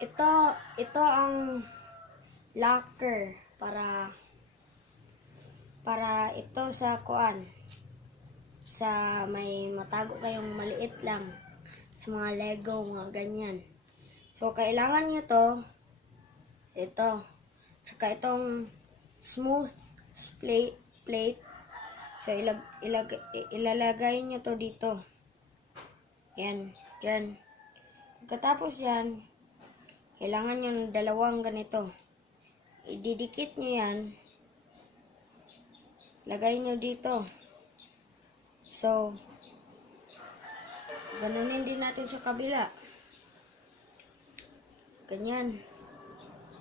ito ang locker para ito sa kuan. Sa may matago kayong maliit lang. Sa mga Lego, mga ganyan. So, kailangan nyo to. Ito. Tsaka itong smooth plate. So, ilalagay nyo to dito. Yan. Dyan. Pagkatapos yan, kailangan nyo ng dalawang ganito. Ididikit nyo yan. Lagay nyo dito. So, ganunin din natin sa kabila. Ganyan.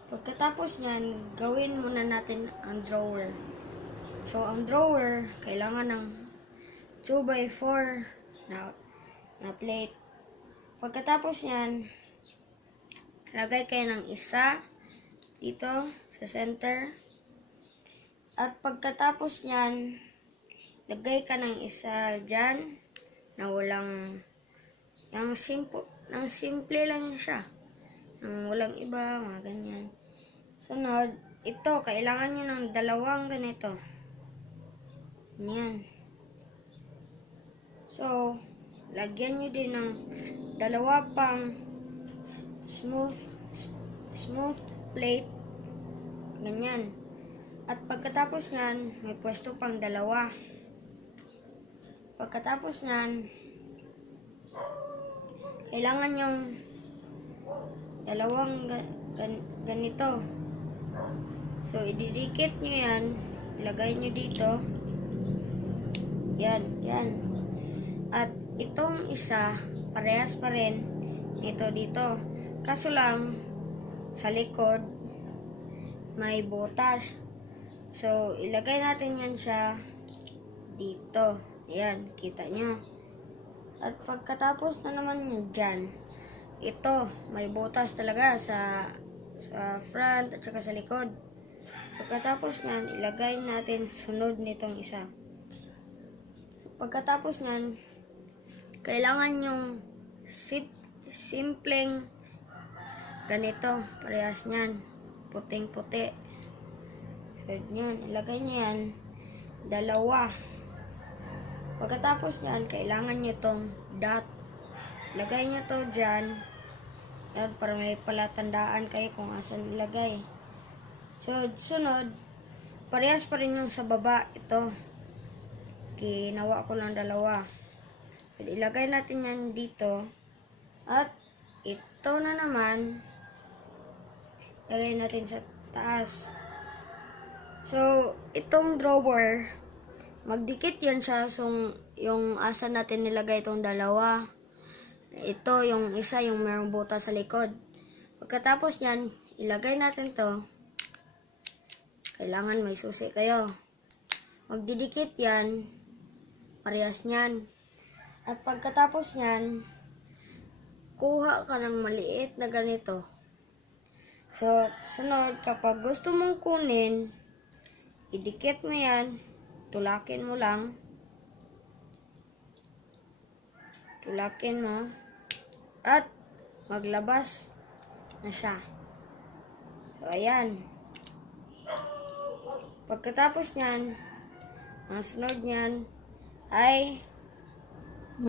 Pagkatapos nyan, gawin muna natin ang drawer. So, ang drawer, kailangan ng 2x4 na plate. Pagkatapos nyan, lagay kayo ng isa dito sa center. At pagkatapos nyan, lagay ka ng isa dyan na walang, yung simple lang siya. Walang iba, mga ganyan. Sunod, ito, kailangan nyo ng dalawang ganito. Yan. So, lagyan nyo din ng dalawa pang smooth plate. Ganyan. At pagkatapos nyan, may pwesto pang dalawa. Pagkatapos nyan, kailangan yung dalawang ganito. So, ididikit nyo yan. Ilagay nyo dito. Yan, yan. At itong isa, parehas pa rin ito dito. Kaso lang, sa likod, may butas. So, ilagay natin yan siya dito. Ayan, kita nyo. At pagkatapos na naman yun dyan, ito, may butas talaga sa front at saka sa likod. Pagkatapos nyan, ilagay natin sunod nitong isa. Pagkatapos nyan, kailangan yung simpleng ganito, parehas nyan, puting-puti. Yan, ilagay nyo yan, dalawa. Pagkatapos nyan, kailangan nyo itong dot. Lagay nyo to dyan. Yan, para may palatandaan kayo kung asan ilagay. So, sunod, parehas pa rin yung sa baba. Ito. Ginawa ko ng dalawa. So, ilagay natin yan dito. At, ito na naman, lagay natin sa taas. So, itong drawer, magdikit yan siya. So, yung asan natin nilagay itong dalawa. Ito, yung isa, yung mayroong butas sa likod. Pagkatapos yan, ilagay natin to. Kailangan may susi kayo. Magdidikit yan. Parehas nyan. At pagkatapos yan, kuha ka ng maliit na ganito. So, sunod, kapag gusto mong kunin, idikit mo yan. Tulakin mo lang. Tulakin mo. At maglabas na siya. So, ayan. Pagkatapos nyan, ang sunod nyan ay